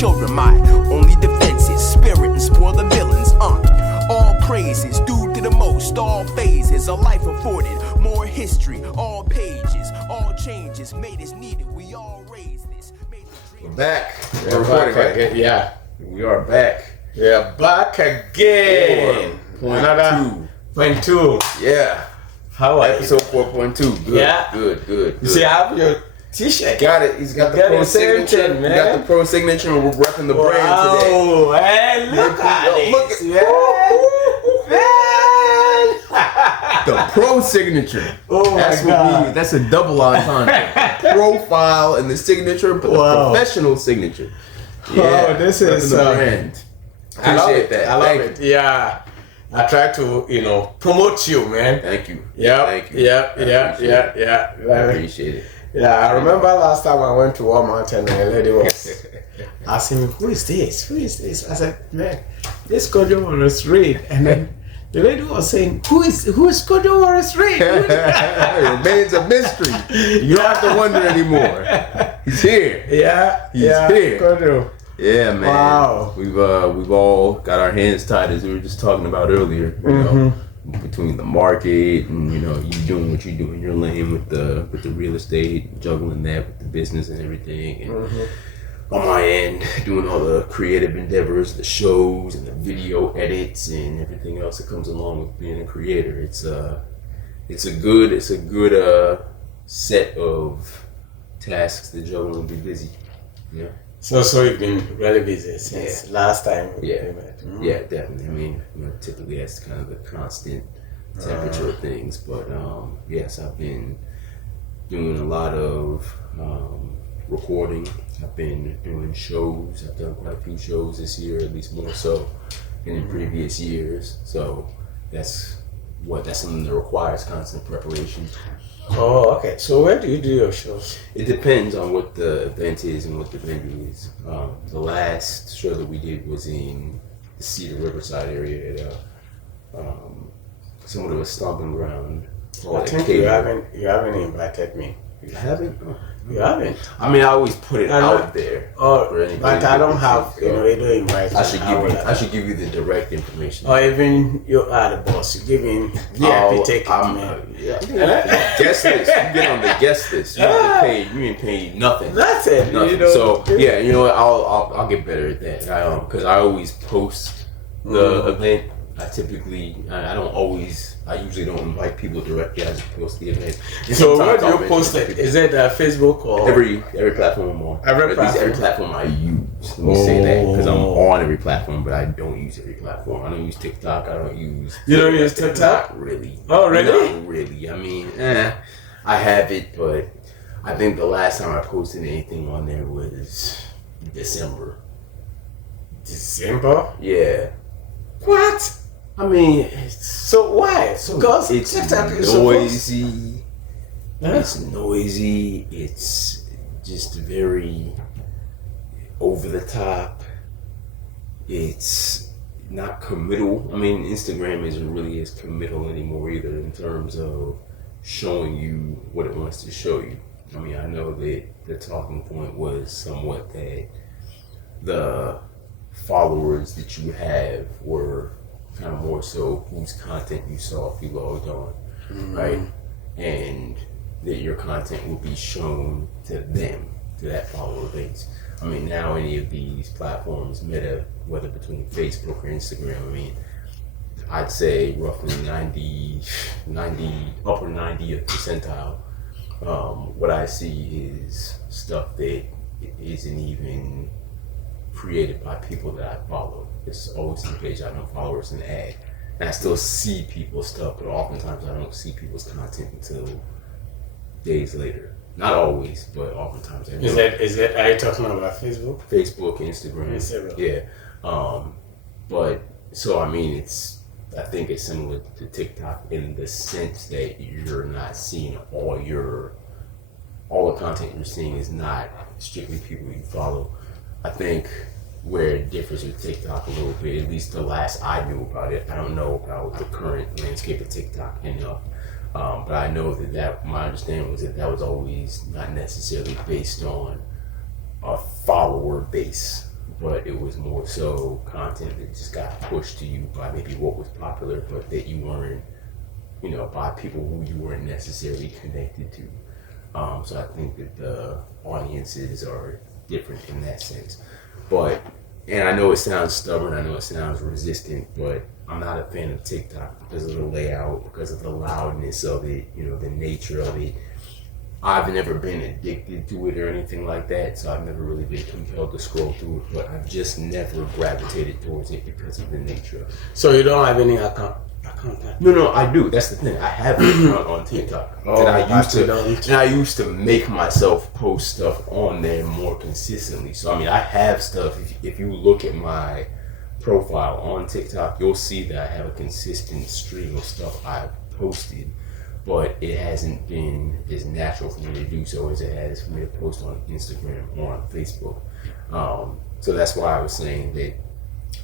children. My only defense is spirit and spoil the villains. All praises due to the most, all phases, a life afforded, more history, all pages, all changes made as needed. We all raise this. We're back. We're recording, right? Yeah. We are back. We're back again. Another 2.2. Yeah. How are Episode 4.2. Good. Yeah. Good. You see, I have your t-shirt. Got it. He's got the pro signature. Man. He got the pro signature, and we're repping the brand today. Oh, man, look at it. Look at the pro signature. Oh that's my God. That's a double entendre. Profile and the signature, but the professional signature. Yeah, oh, this is the brand. I love Appreciate it. that. I love Thank it. you. Yeah. I try to, promote you, man. Thank you. Yeah. Thank you. Yeah. I appreciate it. Yeah, I remember last time I went to Walmart and the lady was asking me, who is this? I said, man, this Kojo Warriors Reed. And then the lady was saying, who is Kojo Warriors Reed? It remains a mystery. You don't have to wonder anymore. He's here. He's here. Kojo. Yeah, man. Wow. We've all got our hands tied, as we were just talking about earlier. You know, between the market and you doing what you do in your lane with the real estate, juggling that with the business and everything, and on my end doing all the creative endeavors, the shows and the video edits and everything else that comes along with being a creator. It's a good set of tasks to juggle and be busy. Yeah. So you've been really busy since last time we met. Yeah, definitely. I mean, typically that's kind of the constant temperature of things. But yes, I've been doing a lot of recording. I've been doing shows. I've done quite a few shows this year, at least more so than in previous years. So that's something that requires constant preparation. Oh, okay. So where do you do your shows? It depends on what the event is and what the venue is. The last show that we did was in the Cedar Riverside area at somewhat of a stomping ground. I think you haven't invited me. You haven't? You haven't. I mean, I always put it out there. But I don't have, you don't invite me. I should give you the direct information. Or even you are the boss. You give me VIP tickets, man. Guest list. You get on the guest list. You ain't paying nothing. Nothing. So yeah, you know what? I'll get better at that. Because I always post the event. I usually don't invite people directly. I just post the event. So where do you post it? Is it Facebook or every platform I'm on? Every platform I use. Let me say that because I'm on every platform, but I don't use every platform. I don't use TikTok. I don't use. You don't use TikTok? Not really. Oh, really? Not really. I mean, I have it, but I think the last time I posted anything on there was December. December? Yeah. What? I mean, so why? Because it's TikTok is noisy. It's noisy. It's just very over the top. It's not committal. I mean, Instagram isn't really as committal anymore either in terms of showing you what it wants to show you. I mean, I know that the talking point was somewhat that the followers that you have were kind of more so whose content you saw if you logged on, right? And that your content will be shown to them, to that follower base. I mean, now any of these platforms, Meta, whether between Facebook or Instagram, I mean, I'd say roughly 90 upper 90th percentile. What I see is stuff that isn't even created by people that I follow. It's always the page I don't follow, it's an ad. And I still see people's stuff, but oftentimes I don't see people's content until days later. Not always, but oftentimes I do. Is that are you talking about Facebook? Facebook, Instagram. Yeah. But so I mean I think it's similar to TikTok in the sense that you're not seeing all the content you're seeing is not strictly people you follow. I think where it differs with TikTok a little bit, at least the last I knew about it. I don't know about the current landscape of TikTok enough, but I know that my understanding was that was always not necessarily based on a follower base but it was more so content that just got pushed to you by maybe what was popular, but that you weren't, by people who you weren't necessarily connected to. So I think that the audiences are different in that sense. And I know it sounds stubborn, I know it sounds resistant, but I'm not a fan of TikTok because of the layout, because of the loudness of it, the nature of it. I've never been addicted to it or anything like that, so I've never really been compelled to scroll through it, but I've just never gravitated towards it because of the nature of it. So you don't have any account? No, I do. That's the thing. I have an account on TikTok, and I used to make myself post stuff on there more consistently. So I mean, I have stuff. If you look at my profile on TikTok, you'll see that I have a consistent stream of stuff I've posted, but it hasn't been as natural for me to do so as it has for me to post on Instagram or on Facebook. So that's why I was saying that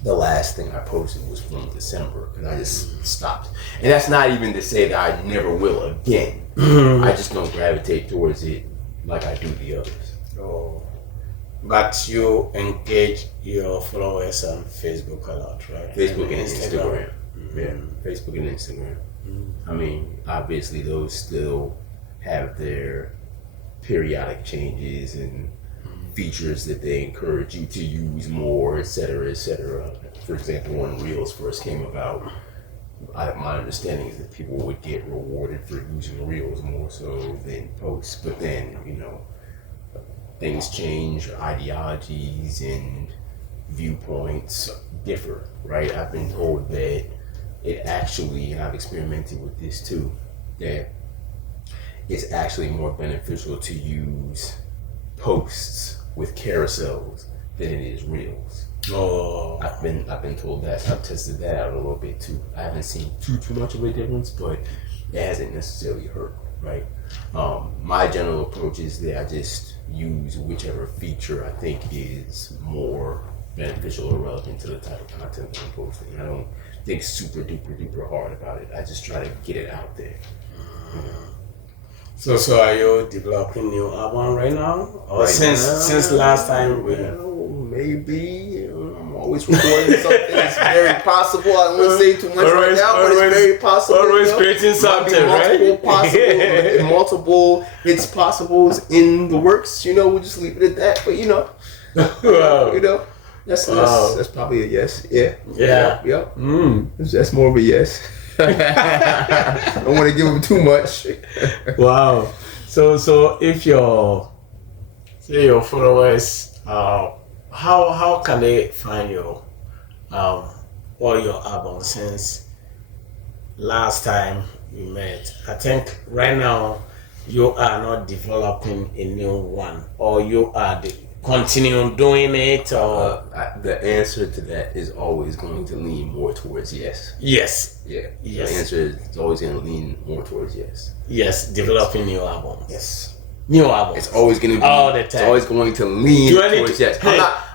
the last thing I posted was from December because I just stopped. And that's not even to say that I never will again. I just don't gravitate towards it like I do the others. Oh. But you engage your followers on Facebook a lot, right? Facebook and Instagram. Yeah, Facebook and Instagram. I mean, obviously those still have their periodic changes and features that they encourage you to use more, etc., etc. For example, when Reels first came about, my understanding is that people would get rewarded for using Reels more so than posts. But then, things change, ideologies and viewpoints differ, right? I've been told that it actually, and I've experimented with this too, that it's actually more beneficial to use posts with carousels than it is Reels. Oh. I've been told that. I've tested that out a little bit too. I haven't seen too much of a difference, but it hasn't necessarily hurt, right? My general approach is that I just use whichever feature I think is more beneficial or relevant to the type of content that I'm posting. I don't think super duper hard about it. I just try to get it out there. So are you developing new album right now? Or Right since last time maybe I'm always recording something. It's very possible. I don't want to say too much right now, but it's very possible. Always creating something, right? Multiple hits possibles in the works. We'll just leave it at that. But Wow. That's probably a yes. Yeah. That's more of a yes. I don't want to give them too much. Wow. So if your followers, how can they find your or your album since last time we met? I think right now you are not developing a new one, or you are continuing doing it, or the answer to that is always going to lean more towards yes. Yes. Yeah. Yes. The answer is always going to lean more towards yes. Yes, developing new albums. Yes. New albums. It's always going to be all the time. It's always going to lean towards yes.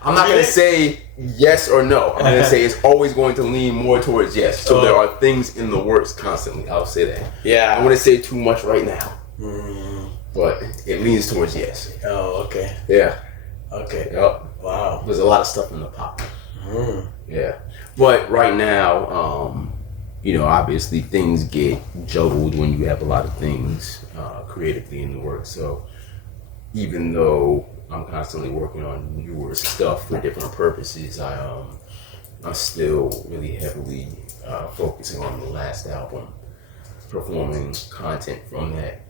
I'm not going to say yes or no. I'm going to say it's always going to lean more towards yes. So there are things in the works constantly. I'll say that. Yeah. I don't want to say too much right now. But it leans towards yes. Oh, okay. Yeah. Okay. Yep. Wow. There's a lot of stuff in the pot. Yeah. But right now, obviously things get juggled when you have a lot of things creatively in the work. So even though I'm constantly working on newer stuff for different purposes, I'm still really heavily focusing on the last album, performing content from that.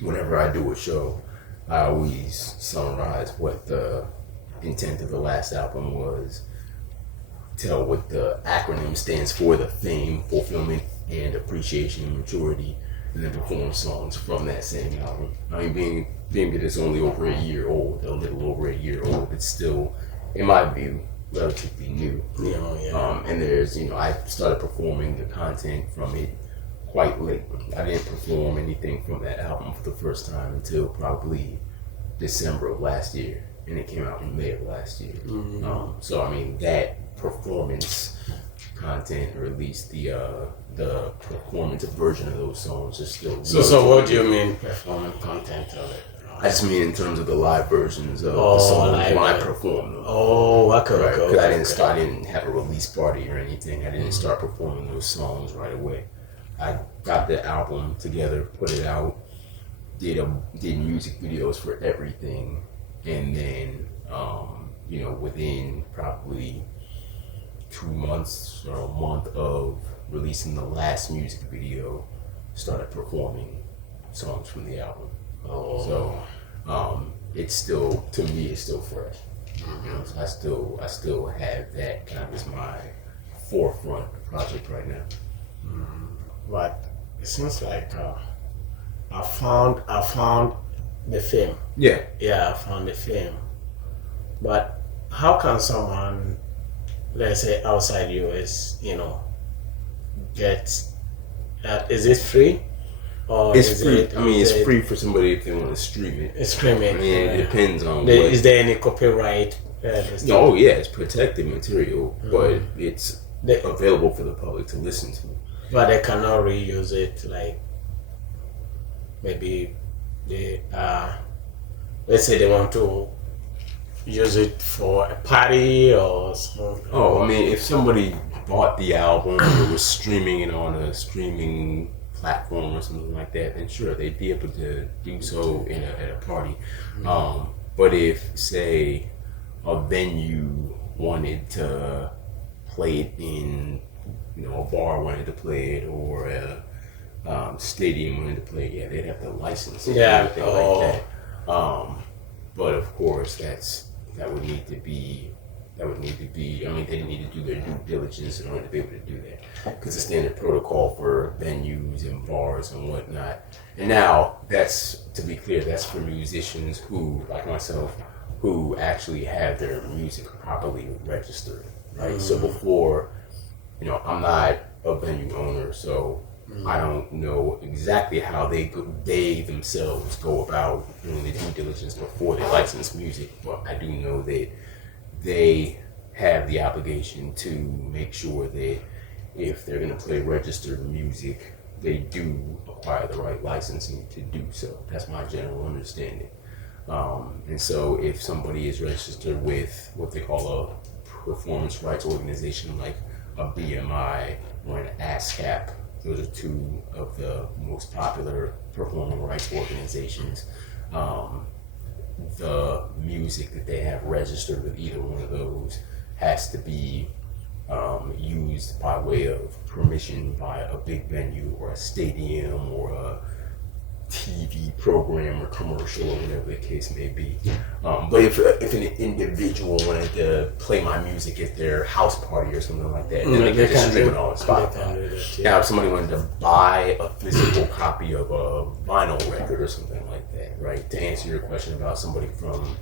Whenever I do a show, I always summarize what the intent of the last album was, tell what the acronym stands for, the FAIM, fulfillment and appreciation and maturity, and then perform songs from that same album. I mean, being that it's only over a year old, a little over a year old, it's still, in my view, relatively new. And there's, I started performing the content from it quite late. I didn't perform anything from that album for the first time until probably December of last year, and it came out in May of last year. So I mean, that performance content, or at least the performance version of those songs, is still. So what do you mean performance content of it? I just mean in terms of the live versions of the songs when I perform them. Oh, okay, Right? okay. Because I didn't have a release party or anything. I didn't start performing those songs right away. I got the album together, put it out, did music videos for everything, and then within probably 2 months or a month of releasing the last music video, started performing songs from the album. So it's still, to me, it's still fresh. So I still have that kind of as my forefront project right now. But it seems like I found the F.A.I.M. Yeah. Yeah, I found the F.A.I.M. But how can someone, let's say outside US, get that? Is it free? Or It's free. It's free for somebody if they want to stream it. It's streaming. It depends on Is there any copyright? Oh yeah, it's protected material, but it's available for the public to listen to. But they cannot reuse it, like maybe they let's say they want to use it for a party or something. Oh, if somebody bought the album or was streaming it on a streaming platform or something like that, then sure, they'd be able to do so at a party. But if, say, a venue wanted to play it in, a bar wanted to play it, or a stadium wanted to play it, yeah, they'd have to license it. Yeah. Like that. But of course, that would need to be. They need to do their due diligence in order to be able to do that, because the standard protocol for venues and bars and whatnot. And now, to be clear, that's for musicians who, like myself, who actually have their music properly registered, right? So before, I'm not a venue owner, so I don't know exactly how they themselves go about doing the due diligence before they license music, but I do know that they have the obligation to make sure that if they're going to play registered music, they do acquire the right licensing to do so. That's my general understanding. And so if somebody is registered with what they call a performance rights organization, like a BMI or an ASCAP, those are two of the most popular performing rights organizations. The music that they have registered with either one of those has to be used by way of permission by a big venue or a stadium or a TV program or commercial or whatever the case may be. But if an individual wanted to play my music at their house party or something like that, then they can just stream it on Spotify. Now, if somebody wanted to buy a physical copy of a vinyl record or something like that, right? To answer your question about somebody from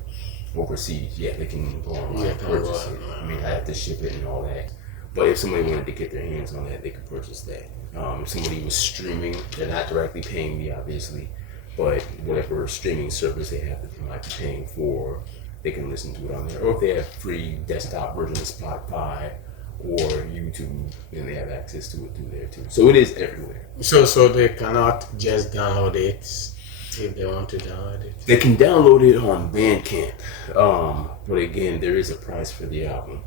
overseas, yeah, they can go online and purchase it. I have to ship it and all that. But if somebody wanted to get their hands on that, they could purchase that. If somebody was streaming, they're not directly paying me, obviously, but whatever streaming service they have that they might be paying for, they can listen to it on there. Or if they have free desktop version of Spotify or YouTube, then they have access to it through there too. So it is everywhere. So they cannot just download it if they want to download it? They can download it on Bandcamp. But again, there is a price for the album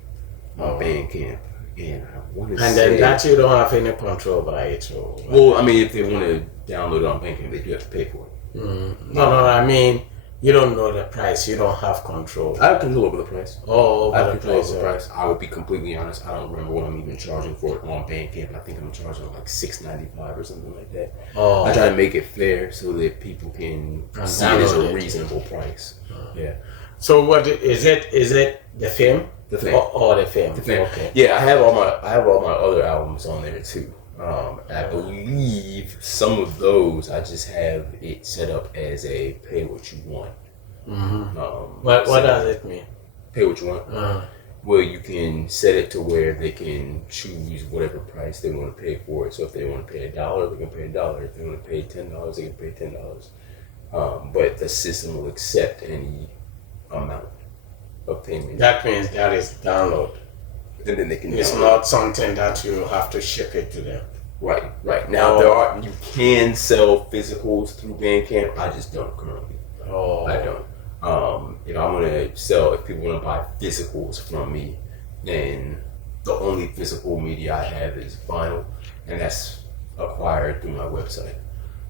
on Bandcamp. And I want to then that you don't have any control by it. So, if they want to download it on Bandcamp, they do have to pay for it. No, you don't know the price. You don't have control. I have control over the price. I have control over the price. I would be completely honest. I don't remember what I'm even charging for it on Bandcamp. I think I'm charging like $6.95 or something like that. I try to make it fair so that people can see it as a reasonable price. Yeah. So what is it? Is it the F.A.I.M? The F.A.I.M. The F.A.I.M. The F.A.I.M. Okay. Yeah, I have all my other albums on there too. I believe some of those I just have it set up as a pay what you want. What does it mean? Pay what you want. Well, you can set it to where they can choose whatever price they want to pay for it. So if they want to pay $1, they can pay $1. If they want to pay $10, they can pay $10. But the system will accept any amount of payment. That means that is download. And then they can. It's not something that you have to ship it to them. Right. Now you can sell physicals through Bandcamp. I just don't currently. Oh. I don't. If I want to sell, if people want to buy physicals from me, then the only physical media I have is vinyl, and that's acquired through my website.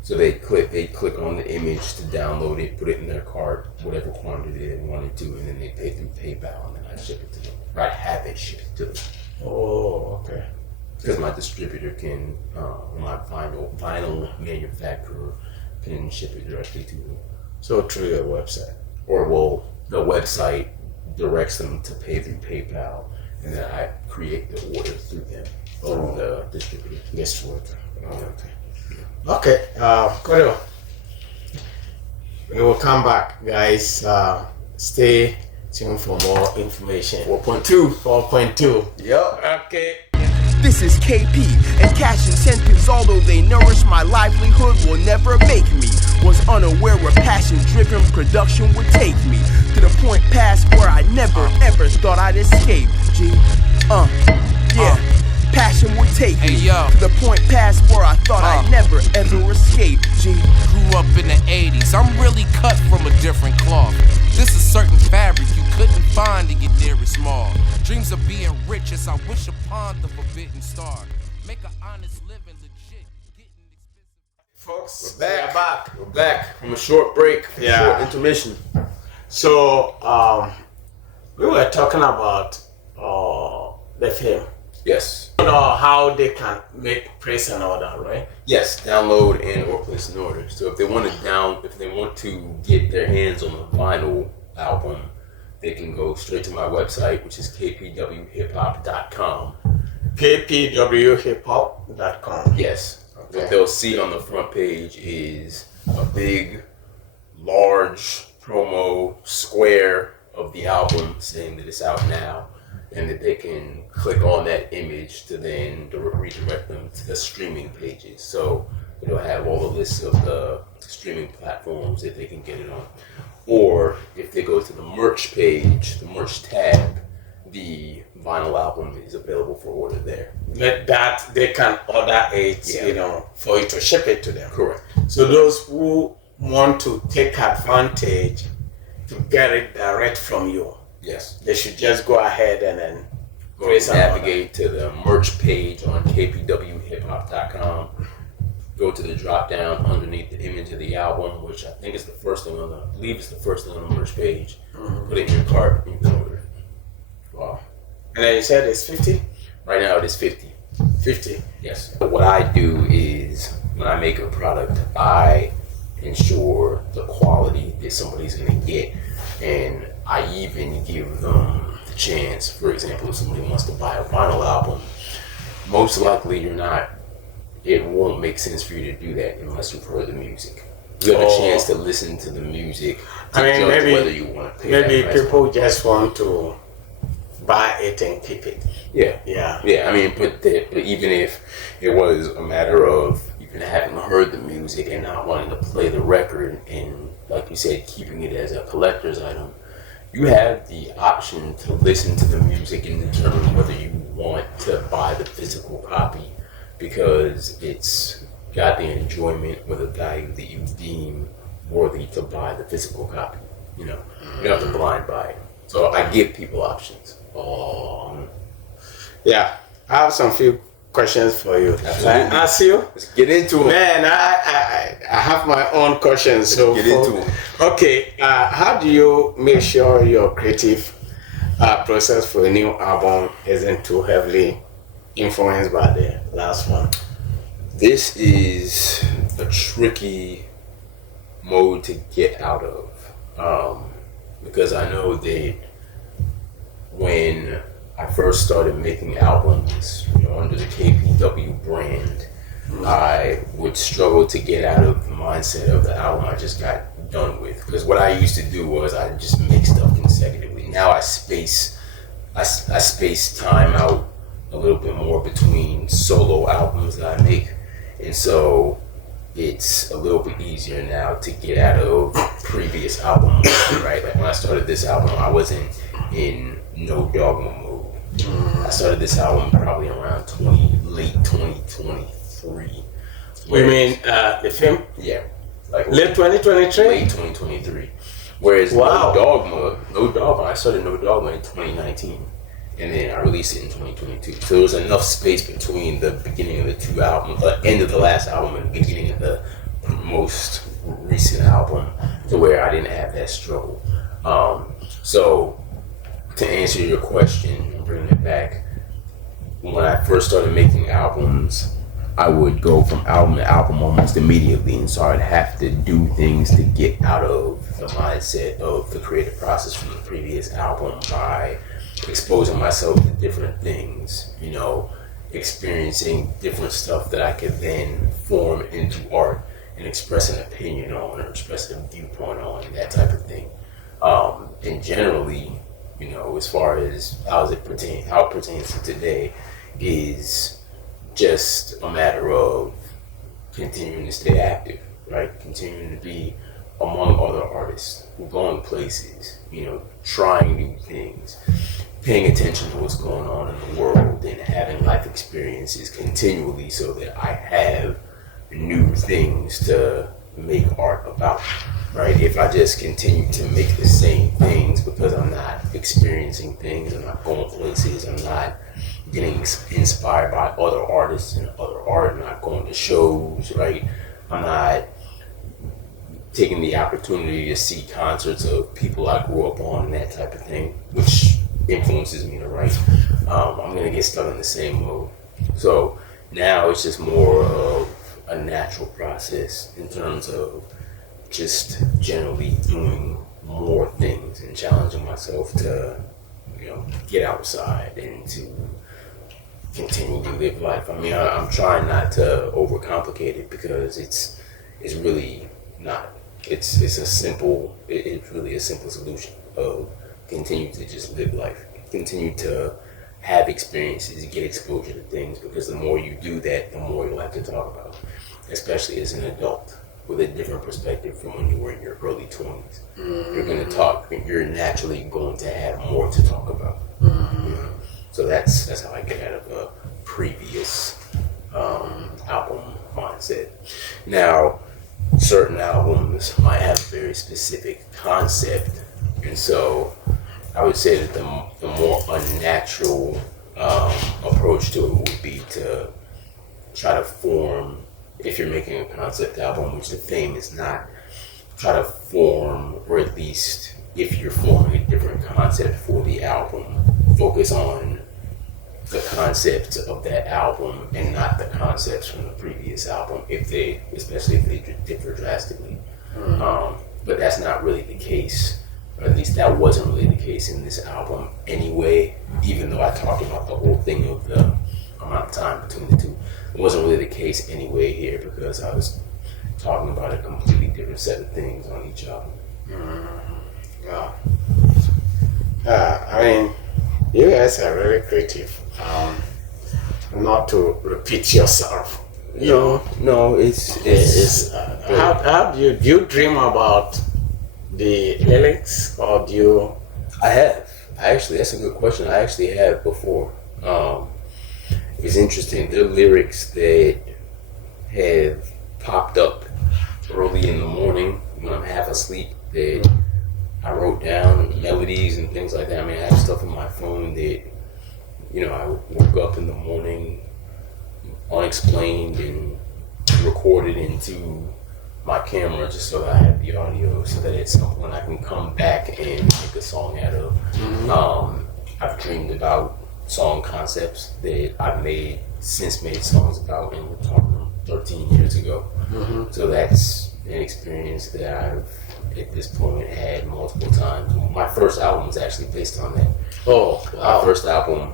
So they click on the image to download it, put it in their cart, whatever quantity they wanted to, and then they pay through PayPal, and then I ship it to them. Or I have it shipped to them. Oh, okay. Because my distributor can, my vinyl manufacturer can ship it directly to them. So through your website. Or well, the website directs them to pay through PayPal, and then I create the order through them, through the distributor. Distributor. Okay. Okay. Good. We will come back, guys. Stay tuned for more information. 4.2. 4.2. Yep. Okay. This is KP, and cash incentives, although they nourish my livelihood, will never make me. Was unaware where passion-driven production would take me, to the point past where I never ever thought I'd escape. Passion would take me to the point past where I thought I'd never ever escape. Grew up in the 80s, I'm really cut from a different cloth. This is certain fabric you couldn't find in your dearest mall. Dreams of being rich as I wish upon the forbidden star. Make an honest living legit, getting expensive. Folks, We're back. We're back from a short break, short intermission. So, we were talking about the F.A.I.M. Yes. You know how they can make place an order, right? Yes, download and or place an order. So if they want to get their hands on a vinyl album, they can go straight to my website, which is kpwhiphop.com. kpwhiphop.com. Yes. Okay. What they'll see on the front page is a big, large promo square of the album saying that it's out now, and that they can click on that image to then redirect them to the streaming pages. So it'll have all the lists of the streaming platforms that they can get it on. Or if they go to the merch page, the merch tab, the vinyl album is available for order there. That they can order it, for you to ship it to them. Correct. So those who want to take advantage to get it direct from you, Yes. they should just go ahead and then Navigate to the merch page on kpwhiphop.com. Go to the drop down underneath the image of the album, which I think is the first thing on the merch page. Put it in your cart and you can order it. Wow. And then you said it's 50? Right now it is 50. 50. Yes. What I do is when I make a product, I ensure the quality that somebody's going to get, and I even give them the chance. For example, if somebody wants to buy a vinyl album, most likely it won't make sense for you to do that unless you've heard the music. You have a chance to listen to the music to judge maybe, whether you want to pay maybe that price. people just want to buy it and keep it. Yeah. I mean, but even if it was a matter of even having heard the music and not wanting to play the record and, like you said, keeping it as a collector's item, you have the option to listen to the music and determine whether you want to buy the physical copy because it's got the enjoyment or the value that you deem worthy to buy the physical copy. You don't have to blind buy it. So I give people options. Yeah, I have some few questions for you. Absolutely. I ask you. Let's get into it. Man, I have my own questions. So get into it. Okay, how do you make sure your creative process for a new album isn't too heavily influenced by the last one? This is a tricky mode to get out of because I know that when I first started making albums under the KPW brand, I would struggle to get out of the mindset of the album I just got done with. Because what I used to do was I just make stuff consecutively. Now I space time out a little bit more between solo albums that I make, and so it's a little bit easier now to get out of previous albums. Right, like when I started this album, I wasn't in no dogma mode. I started this album probably around late 2023. You mean the film? Yeah. like Late 2023? late 2023. Whereas Wow. No Dogma, I started No Dogma in 2019, and then I released it in 2022. So there was enough space between the beginning of the two albums, end of the last album, and the beginning of the most recent album, to where I didn't have that struggle. So to answer your question and bring it back, when I first started making albums, I would go from album to album almost immediately, and so I'd have to do things to get out of the mindset of the creative process from the previous album by exposing myself to different things, you know, experiencing different stuff that I could then form into art and express an opinion on or express a viewpoint on, that type of thing. And generally, you know, as far as how it pertains to today, is just a matter of continuing to stay active, right? Continuing to be among other artists, going places, you know, trying new things, paying attention to what's going on in the world, and having life experiences continually so that I have new things to make art about, right? If I just continue to make the same things because I'm not experiencing things, I'm not going places, I'm not getting inspired by other artists and other art, I'm not going to shows, right? I'm not taking the opportunity to see concerts of people I grew up on and that type of thing, which influences me to write. I'm gonna get stuck in the same mode. So now it's just more of a natural process in terms of just generally doing more things and challenging myself to, you know, get outside and to continue to live life. I mean, I'm trying not to overcomplicate it because it's really not. It's really a simple solution of continue to just live life, continue to have experiences, get exposure to things, because the more you do that, the more you'll have to talk about, especially as an adult with a different perspective from when you were in your early 20s. You're going to talk, you're naturally going to have more to talk about. You know? So that's how I get out of a previous album mindset. Now, certain albums might have a very specific concept, and so I would say that the more unnatural approach to it would be to try to form, if you're making a concept album, which the F.A.I.M is not, try to form, or at least if you're forming a different concept for the album, focus on the concepts of that album and not the concepts from the previous album, especially if they differ drastically. But that's not really the case, or at least that wasn't really the case in this album anyway, even though I talked about the whole thing of the amount of time between the two. It wasn't really the case anyway here because I was talking about a completely different set of things on each album. I mean, you guys are very creative. Not to repeat yourself. No, it's how do you dream about the lyrics, or do you? That's a good question. I actually have before. It's interesting. There are lyrics that have popped up early in the morning when I'm half asleep that I wrote down, melodies and things like that. I mean, I have stuff on my phone that, you know, I woke up in the morning unexplained and recorded into my camera just so that I have the audio so that at some point I can come back and make a song out of. I've dreamed about song concepts that I've since made songs about, and we're talking 13 years ago. So that's an experience that I've at this point had multiple times. My first album was actually based on that. Oh, wow.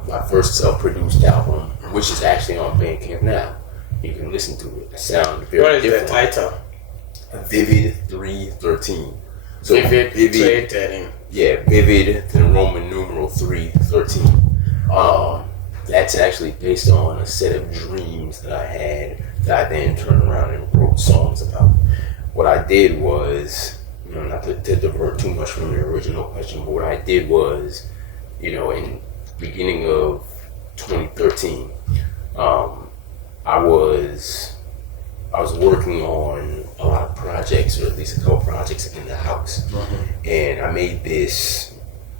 My first self-produced album, which is actually on Bandcamp now. You can listen to it. It sounds very different. What is the title? Vivid 313. So Vivid 313. Yeah, Vivid, then Roman numeral 313. That's actually based on a set of dreams that I had that I then turned around and wrote songs about. What I did was, you know, not to divert too much from your original question, but what I did was, you know, in beginning of 2013, I was I was working on a lot of projects, or at least a couple projects in the house, and I made this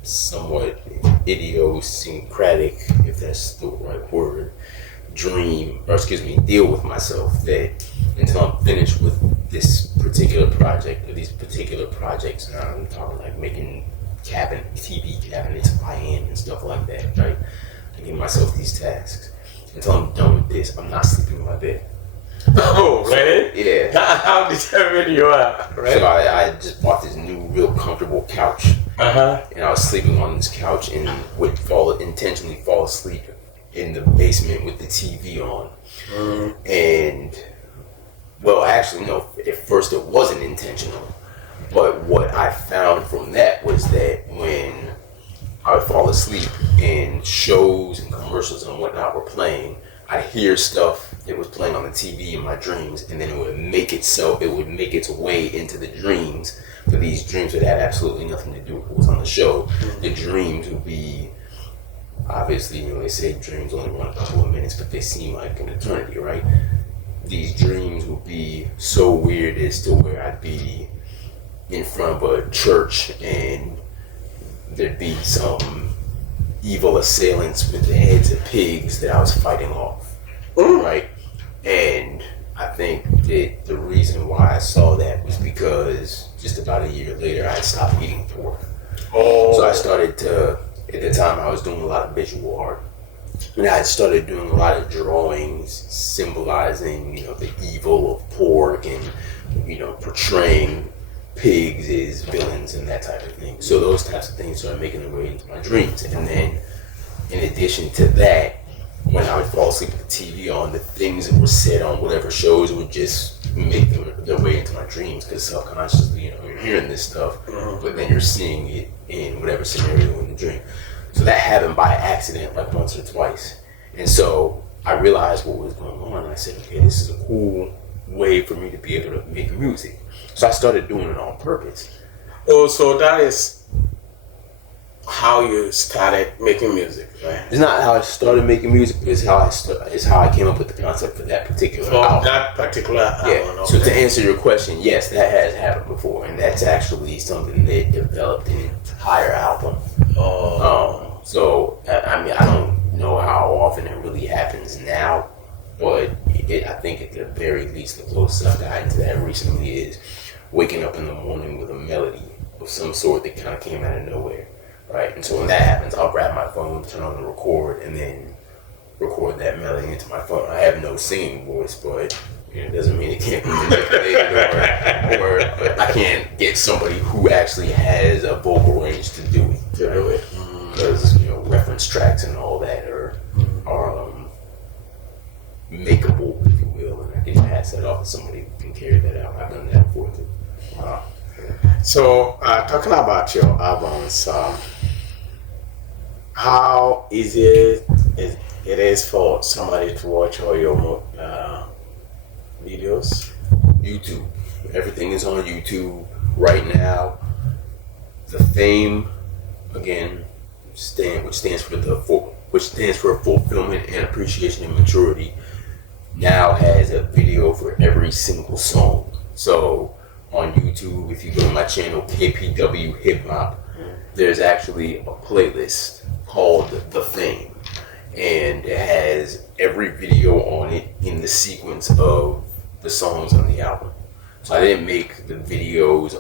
somewhat idiosyncratic, if that's the right word, deal with myself that until I'm finished with this particular project or these particular projects, and I'm talking like making TV cabinets by hand and stuff like that, right? I give myself these tasks. Until I'm done with this, I'm not sleeping in my bed. Oh, really? Yeah. How determined you are, right? So I just bought this new, real comfortable couch. And I was sleeping on this couch and would intentionally fall asleep in the basement with the TV on. And, well, actually, no, at first it wasn't intentional. But what I found from that was that when I would fall asleep and shows and commercials and whatnot were playing, I'd hear stuff that was playing on the TV in my dreams, and then it would make its way into the dreams. But these dreams would have absolutely nothing to do with what was on the show. The dreams would be, obviously, they say dreams only run a couple of minutes, but they seem like an eternity, right? These dreams would be so weird as to where I'd be in front of a church and there'd be some evil assailants with the heads of pigs that I was fighting off, right? And I think that the reason why I saw that was because just about a year later, I had stopped eating pork. So I started to, at the time I was doing a lot of visual art, and I had started doing a lot of drawings symbolizing, the evil of pork and, portraying pigs as villains and that type of thing. So those types of things started making their way into my dreams. And then in addition to that, when I would fall asleep with the TV on, the things that were said on whatever shows would just make their way into my dreams, because subconsciously, you're hearing this stuff, but then you're seeing it in whatever scenario in the dream. So that happened by accident like once or twice. And so I realized what was going on, and I said, okay, this is a cool way for me to be able to make music. So I started doing it on purpose. Oh, so that is how you started making music, right? It's not how I started making music, but it's how I came up with the concept for that particular album. That particular album. Yeah. Okay. So to answer your question, yes, that has happened before, and that's actually something that developed an entire album. So I don't know how often it really happens now, but I think at the very least, the closest I've gotten to that recently is waking up in the morning with a melody of some sort that kind of came out of nowhere, right? And so when that happens, I'll grab my phone, turn on the record, and then record that melody into my phone. I have no singing voice, but it doesn't mean it can't be manipulated, or I can't get somebody who actually has a vocal range to do it. Because reference tracks and all that are makeable, if you will, and I can pass that off to somebody who can carry that out. I've done that before too. So, talking about your albums, how easy it is for somebody to watch all your videos? YouTube. Everything is on YouTube right now. The F.A.I.M, again, which stands for Fulfillment and Appreciation and Maturity, now has a video for every single song. So on YouTube, if you go to my channel, KPW Hip Hop, there's actually a playlist called The F.A.I.M, and it has every video on it in the sequence of the songs on the album. So I didn't make the videos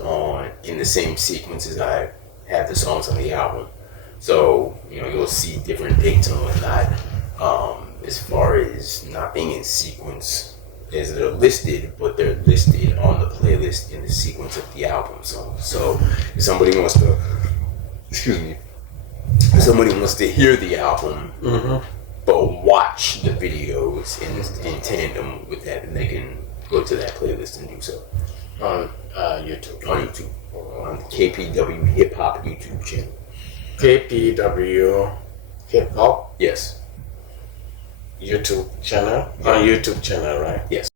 in the same sequence as I have the songs on the album. So, you'll see different dates and whatnot, as far as not being in sequence as they're listed, but they're listed on the playlist in the sequence of the album song. So if somebody wants to hear the album, but watch the videos in tandem with that, then they can go to that playlist and do so. On YouTube. On YouTube. On the KPW Hip Hop YouTube channel. KPW Hip Hop? Yes. YouTube channel? On YouTube channel, right? Yes.